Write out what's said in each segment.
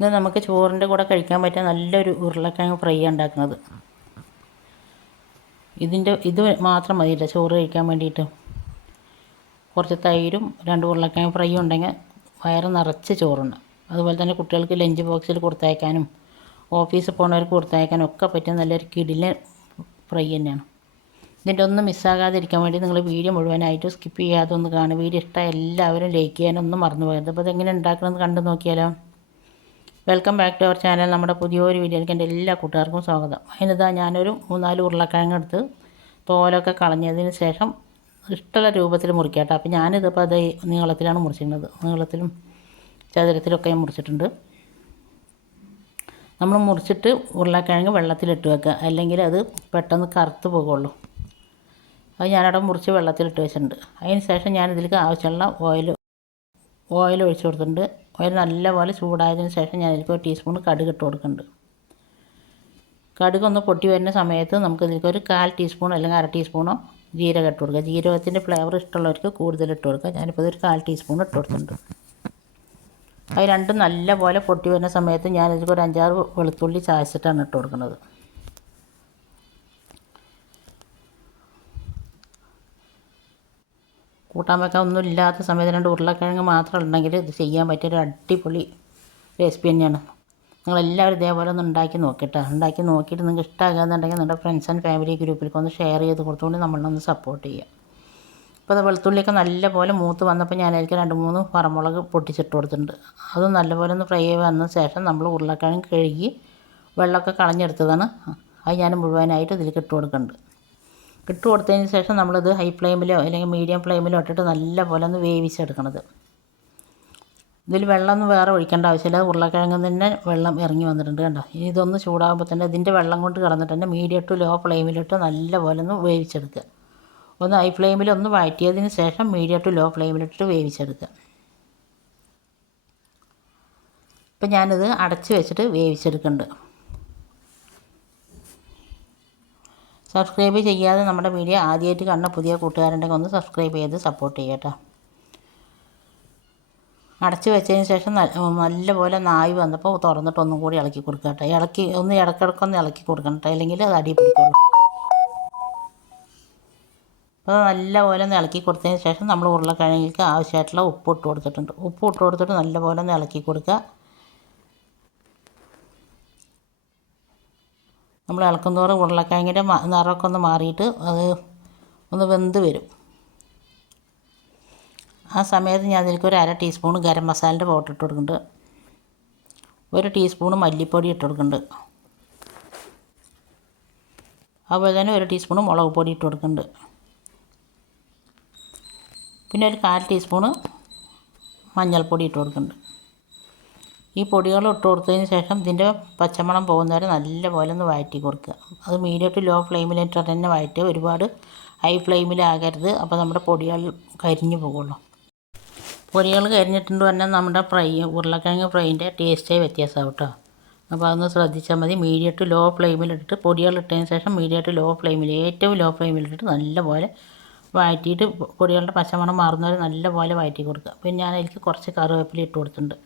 ഇത് നമുക്ക് ചോറിന്റെ കൂടെ കഴിക്കാൻ പറ്റിയ നല്ലൊരു ഉരുളക്കിഴങ്ങ് ഫ്രൈ ഉണ്ടാക്കുന്നത്. ഇതിന്റെ ഇത് മാത്രം മതിയില്ല ചോറ് കഴിക്കാൻ വേണ്ടിയിട്ട്? കുറച്ച് തൈരും രണ്ട് ഉരുളക്കിഴങ്ങ് ഫ്രൈ ഉണ്ടെങ്കിൽ വയറ് നിറച്ച് ചോറുണ്ട്. അതുപോലെ തന്നെ കുട്ടികൾക്ക് ലഞ്ച് ബോക്സിൽ കൊടുത്തയക്കാനും ഓഫീസിൽ പോകുന്നവർക്ക് കൊടുത്തയക്കാനും ഒക്കെ പറ്റിയ നല്ലൊരു കിടിലൻ ഫ്രൈ തന്നെയാണ്. ഇതിന്റെ ഒന്നും മിസ്സാകാതിരിക്കാൻ വേണ്ടി നിങ്ങൾ വീഡിയോ മുഴുവനായിട്ട് സ്കിപ്പ് ചെയ്യാതെ ഒന്ന് കാണുക. വീഡിയോ ഇഷ്ടമായ എല്ലാവരും ലൈക്ക് ചെയ്യാനൊന്നും മറന്നു പോകരുത്. അപ്പോൾ ഇതെങ്ങനെ ഉണ്ടാക്കണമെന്ന് കണ്ടു നോക്കിയാലോ? Welcome back to our channel നമ്മുടെ പുതിയൊരു വീഡിയോയിലേക്ക് എന്റെ എല്ലാ കൂട്ടുകാർക്കും സ്വാഗതം. അതിനിതാ ഞാനൊരു മൂന്നാൽ ഉരുളക്കിഴങ്ങ് എടുത്ത് തോലൊക്കെ കളഞ്ഞതിന് ശേഷം ഇഷ്ടമുള്ള രൂപത്തിൽ മുറിക്കാട്ടോ. അപ്പോൾ ഞാനിതിപ്പോൾ അത് നീളത്തിലാണ് മുറിച്ചിരുന്നത്. നീളത്തിലും ചതുരത്തിലൊക്കെ മുറിച്ചിട്ടുണ്ട്. നമ്മൾ മുറിച്ചിട്ട് ഉരുളക്കിഴങ്ങ് വെള്ളത്തിലിട്ട് വെക്കുക. അല്ലെങ്കിൽ അത് പെട്ടെന്ന് കറുത്ത് പോകുള്ളൂ. അത് ഞാനവിടെ മുറിച്ച് വെള്ളത്തിലിട്ട് വെച്ചിട്ടുണ്ട്. അതിന് ശേഷം ഞാനിതിലേക്ക് ആവശ്യമുള്ള ഓയിൽ ഓയിൽ ഒഴിച്ച് കൊടുത്തിട്ടുണ്ട്. ഓയിൽ നല്ലപോലെ ചൂടായതിന് ശേഷം ഞാൻ ഇതിലേക്ക് ഒരു ടീസ്പൂൺ കടുക് ഇട്ട് കൊടുക്കുന്നുണ്ട്. കടുക് ഒന്ന് പൊട്ടി വരുന്ന സമയത്ത് നമുക്ക് ഇതിലേക്ക് ഒരു കാൽ ടീസ്പൂൺ അല്ലെങ്കിൽ അര ടീസ്പൂണോ ജീരകം ഇട്ട് കൊടുക്കുക. ജീരകത്തിന്റെ ഫ്ലേവർ ഇഷ്ടമുള്ളവർക്ക് കൂടുതൽ ഇട്ട് കൊടുക്കുക. ഞാനിപ്പോൾ ഇതൊരു കാൽ ടീസ്പൂൺ ഇട്ട് കൊടുത്തിട്ടുണ്ട്. അത് രണ്ടും നല്ലപോലെ പൊട്ടി വരുന്ന സമയത്ത് ഞാൻ ഇതിലേക്ക് ഒരു അഞ്ചാറ് വെളുത്തുള്ളി ചായച്ചിട്ടാണ് ഇട്ട് കൊടുക്കുന്നത്. കൂട്ടാൻ വെക്കാൻ ഒന്നും ഇല്ലാത്ത സമയത്ത് രണ്ട് ഉരുളക്കിഴങ്ങ് മാത്രം ഉണ്ടെങ്കിൽ ഇത് ചെയ്യാൻ പറ്റിയൊരു അടിപൊളി റെസിപ്പി തന്നെയാണ്. നിങ്ങളെല്ലാവരും ഇതേപോലെ ഒന്ന് ഉണ്ടാക്കി നോക്കിയിട്ട് ഉണ്ടാക്കി നോക്കിയിട്ട് നിങ്ങൾക്ക് ഇഷ്ടമാകുന്നുണ്ടെങ്കിൽ നിങ്ങളുടെ ഫ്രണ്ട്സ് ആൻഡ് ഫാമിലി ഗ്രൂപ്പിലേക്ക് ഒന്ന് ഷെയർ ചെയ്ത് കൊടുത്തുകൊണ്ട് നമ്മളൊന്ന് സപ്പോർട്ട് ചെയ്യുക അപ്പോൾ അത് വെളുത്തുള്ളിയൊക്കെ നല്ലപോലെ മൂത്ത് വന്നപ്പോൾ അതിലേക്ക് രണ്ട് മൂന്ന് പറമുളക് പൊട്ടിച്ചിട്ട് കൊടുത്തിട്ടുണ്ട്. അത് നല്ലപോലെ ഒന്ന് ഫ്രൈ വന്ന ശേഷം നമ്മൾ ഉരുളക്കിഴങ്ങ് കഴുകി വെള്ളമൊക്കെ കളഞ്ഞെടുത്തതാണ്. അത് ഞാൻ മുഴുവനായിട്ട് ഇതിലേക്ക് ഇട്ട് കൊടുക്കുന്നുണ്ട്. ഇട്ട് കൊടുത്തതിന് ശേഷം നമ്മളിത് ഹൈ ഫ്ലെയിമിലോ അല്ലെങ്കിൽ മീഡിയം ഫ്ലെയിമിലോ ഇട്ടിട്ട് നല്ല പോലെ ഒന്ന് വേവിച്ചെടുക്കണത്. ഇതിൽ വെള്ളമൊന്നും വേറെ ഒഴിക്കേണ്ട ആവശ്യമില്ല. ഉരുളക്കിഴങ്ങ് തന്നെ വെള്ളം ഇറങ്ങി വന്നിട്ടുണ്ട് കണ്ടോ? ഇനി ഇതൊന്ന് ചൂടാകുമ്പോൾ തന്നെ ഇതിന്റെ വെള്ളം കൊണ്ട് കിടന്നിട്ട് തന്നെ മീഡിയം ടു ലോ ഫ്ലെയിമിലിട്ട് നല്ല പോലെ ഒന്ന് വേവിച്ചെടുക്കുക. ഒന്ന് ഹൈ ഫ്ലെയിമിൽ ഒന്ന് വഴറ്റിയതിന് ശേഷം മീഡിയം ടു ലോ ഫ്ലെയിമിലിട്ട് വേവിച്ചെടുക്കുക. ഇപ്പം ഞാനിത് അടച്ച് വെച്ചിട്ട് വേവിച്ചെടുക്കുന്നുണ്ട്. സബ്സ്ക്രൈബ് ചെയ്യാതെ നമ്മുടെ വീഡിയോ ആദ്യമായിട്ട് കണ്ട പുതിയ കൂട്ടുകാരുണ്ടെങ്കിൽ ഒന്ന് സബ്സ്ക്രൈബ് ചെയ്ത് സപ്പോർട്ട് ചെയ്യട്ടോ അടച്ച് വെച്ചതിന് ശേഷം നല്ലപോലെ നായ് വന്നപ്പോൾ തുറന്നിട്ട് ഒന്നും കൂടി ഇളക്കി കൊടുക്കുക കേട്ടോ. ഇളക്കി ഒന്ന് ഇടക്കിടക്കൊന്ന് ഇളക്കി കൊടുക്കണം അല്ലെങ്കിൽ അത് അടി പിടിക്കുള്ളൂ അപ്പോൾ നല്ലപോലെ ഒന്ന് ഇളക്കി കൊടുത്തതിന് ശേഷം നമ്മൾ ഉരുളക്കിഴങ്ങിലേക്ക് ആവശ്യമായിട്ടുള്ള ഉപ്പ് ഇട്ട് കൊടുത്തിട്ടുണ്ട്. ഉപ്പ് ഇട്ട് കൊടുത്തിട്ട് നല്ലപോലെ ഒന്ന് ഇളക്കി കൊടുക്കുക. നമ്മൾ ഇളക്കുന്തോറും ഉരുളക്കിഴങ്ങിന്റെ നിറമൊക്കെ ഒന്ന് മാറിയിട്ട് അത് ഒന്ന് വെന്ത് വരും. ആ സമയത്ത് ഞാൻ അതിലേക്ക് ഒരു അര ടീസ്പൂൺ ഗരം മസാലന്റെ പൗഡർ ഇട്ട് കൊടുക്കുന്നുണ്ട്. ഒരു ടീസ്പൂൺ മല്ലിപ്പൊടി ഇട്ട് കൊടുക്കുന്നുണ്ട്. അതുപോലെ തന്നെ ഒരു ടീസ്പൂൺ മുളക് പൊടി ഇട്ട് കൊടുക്കുന്നുണ്ട്. പിന്നെ ഒരു കാൽ ടീസ്പൂണ് മഞ്ഞൾപ്പൊടി ഇട്ട് കൊടുക്കുന്നുണ്ട്. ഈ പൊടികൾ ഇട്ട് കൊടുത്തതിന് ശേഷം ഇതിന്റെ പച്ചമണം പോകുന്നവരെ നല്ലപോലെ ഒന്ന് വഴറ്റി കൊടുക്കുക. അത് മീഡിയം ടു ലോ ഫ്ലെയിമിലിട്ട് തന്നെ വഴറ്റുക. ഒരുപാട് ഹൈ ഫ്ലെയിമിലാകരുത് അപ്പോൾ നമ്മുടെ പൊടികൾ കരിഞ്ഞു പോകുള്ളൂ. പൊടികൾ കരിഞ്ഞിട്ടുണ്ട് പറഞ്ഞാൽ നമ്മുടെ ഫ്രൈ ഉരുളക്കിഴങ്ങ് ഫ്രൈന്റെ ടേസ്റ്റേ വ്യത്യാസമാവും കേട്ടോ. അപ്പോൾ അതൊന്ന് ശ്രദ്ധിച്ചാൽ മതി. മീഡിയം ടു ലോ ഫ്ലെയിമിലിട്ടിട്ട് പൊടികൾ ഇട്ടതിന് ശേഷം മീഡിയം ടു ലോ ഫ്ലെയിമിൽ ഏറ്റവും ലോ ഫ്ലെയിമിലിട്ടിട്ട് നല്ലപോലെ വഴറ്റിയിട്ട് പൊടികളുടെ പച്ചമണം മാറുന്നവരെ നല്ലപോലെ വഴറ്റി കൊടുക്കുക. പിന്നെ ഞാൻ അതിലേക്ക് കുറച്ച് കറിവേപ്പില ഇട്ട് കൊടുത്തിട്ടുണ്ട്.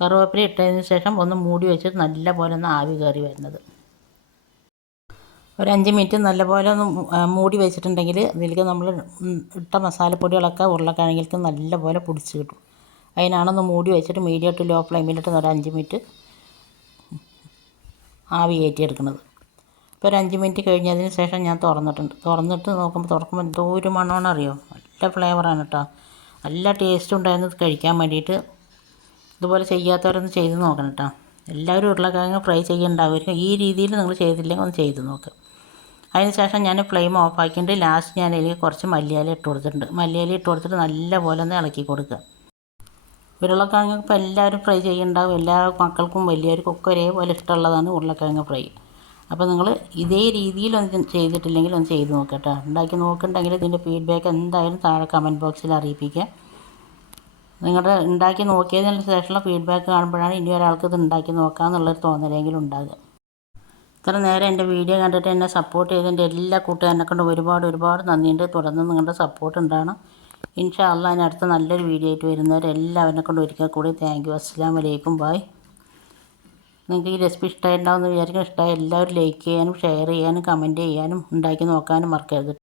കറിവേപ്പില ഇട്ടതിന് ശേഷം ഒന്ന് മൂടി വെച്ചിട്ട് നല്ലപോലെ ഒന്ന് ആവി കയറി വരുന്നത്. ഒരു അഞ്ച് മിനിറ്റ് നല്ലപോലെ ഒന്ന് മൂടി വെച്ചിട്ടുണ്ടെങ്കിൽ ഇതിലേക്ക് നമ്മൾ ഇട്ട മസാലപ്പൊടികളൊക്കെ ഉരുളക്കിഴങ്ങിലേക്ക് നല്ലപോലെ പൊടിച്ച് കിട്ടും. അതിനാണൊന്ന് മൂടി വെച്ചിട്ട് മീഡിയം ടു ലോ ഫ്ലെയിമിലിട്ട് ഒരു അഞ്ച് മിനിറ്റ് ആവി കയറ്റിയെടുക്കുന്നത്. ഇപ്പോൾ ഒരു അഞ്ച് മിനിറ്റ് കഴിഞ്ഞതിന് ശേഷം ഞാൻ തുറന്നിട്ടുണ്ട്. തുറന്നിട്ട് നോക്കുമ്പോൾ തുറക്കുമ്പോൾ എന്തോ ഒരു മണമാണ് അറിയോ നല്ല ഫ്ലേവറാണ് കേട്ടോ. നല്ല ടേസ്റ്റ് ഉണ്ടായിരുന്നു. കഴിക്കാൻ വേണ്ടിയിട്ട് ഇതുപോലെ ചെയ്യാത്തവരൊന്ന് ചെയ്ത് നോക്കണം കേട്ടോ എല്ലാവരും ഉരുളക്കിഴങ്ങ് ഫ്രൈ ചെയ്യേണ്ടാവും ഈ രീതിയിൽ നിങ്ങൾ ചെയ്തില്ലെങ്കിൽ ഒന്ന് ചെയ്ത് നോക്ക്. അതിന് ശേഷം ഞാൻ ഫ്ലെയിം ഓഫ് ആക്കിയിട്ട് ലാസ്റ്റ് ഞാൻ അതിലേക്ക് കുറച്ച് മല്ലിയാലി ഇട്ട് കൊടുത്തിട്ടുണ്ട്. മല്ലിയാലി ഇട്ട് കൊടുത്തിട്ട് നല്ലപോലെ ഒന്ന് ഇളക്കി കൊടുക്കുക. ഉരുളക്കിഴങ്ങ് ഇപ്പോൾ എല്ലാവരും ഫ്രൈ ചെയ്യുന്നുണ്ടാവും എല്ലാ മക്കൾക്കും വലിയവർക്കും ഒക്കെ ഒരേപോലെ ഇഷ്ടമുള്ളതാണ് ഉരുളക്കിഴങ്ങ് ഫ്രൈ. അപ്പോൾ നിങ്ങൾ ഇതേ രീതിയിൽ ഒന്ന് ചെയ്തിട്ടില്ലെങ്കിൽ ഒന്ന് ചെയ്ത് നോക്കട്ടോ ഉണ്ടാക്കി നോക്കുന്നുണ്ടെങ്കിൽ ഇതിന്റെ ഫീഡ്ബാക്ക് എന്തായാലും താഴെ കമന്റ് ബോക്സിൽ അറിയിപ്പിക്കുക. നിങ്ങളുടെ ഉണ്ടാക്കി നോക്കിയതിന് ശേഷമുള്ള ഫീഡ്ബാക്ക് കാണുമ്പോഴാണ് ഇനി ഒരാൾക്ക് ഇത് ഉണ്ടാക്കി നോക്കാമെന്നുള്ളൊരു തോന്നലെങ്കിലും ഉണ്ടാകുക ഇത്ര നേരം എന്റെ വീഡിയോ കണ്ടിട്ട് എന്നെ സപ്പോർട്ട് ചെയ്തതിന്റെ എല്ലാ കൂട്ടുകാരനെ കൊണ്ട് ഒരുപാട് ഒരുപാട് നന്ദിയുണ്ട്. തുടർന്ന് നിങ്ങളുടെ സപ്പോർട്ട് ഉണ്ടാകണം ഇൻഷാ ഞാൻ അടുത്ത നല്ലൊരു വീഡിയോ ആയിട്ട് വരുന്നവരെല്ലാവരെ കൊണ്ട് ഒരിക്കൽ കൂടി താങ്ക് യു അസ്സാം വലൈക്കും ബായ് നിങ്ങൾക്ക് ഈ റെസിപ്പി ഇഷ്ടമായിട്ടുണ്ടാവുമെന്ന് വിചാരിക്കും ഇഷ്ടമായ എല്ലാവരും ലൈക്ക് ചെയ്യാനും ഷെയർ ചെയ്യാനും കമന്റ് ചെയ്യാനും ഉണ്ടാക്കി നോക്കാനും മറക്കരുത്.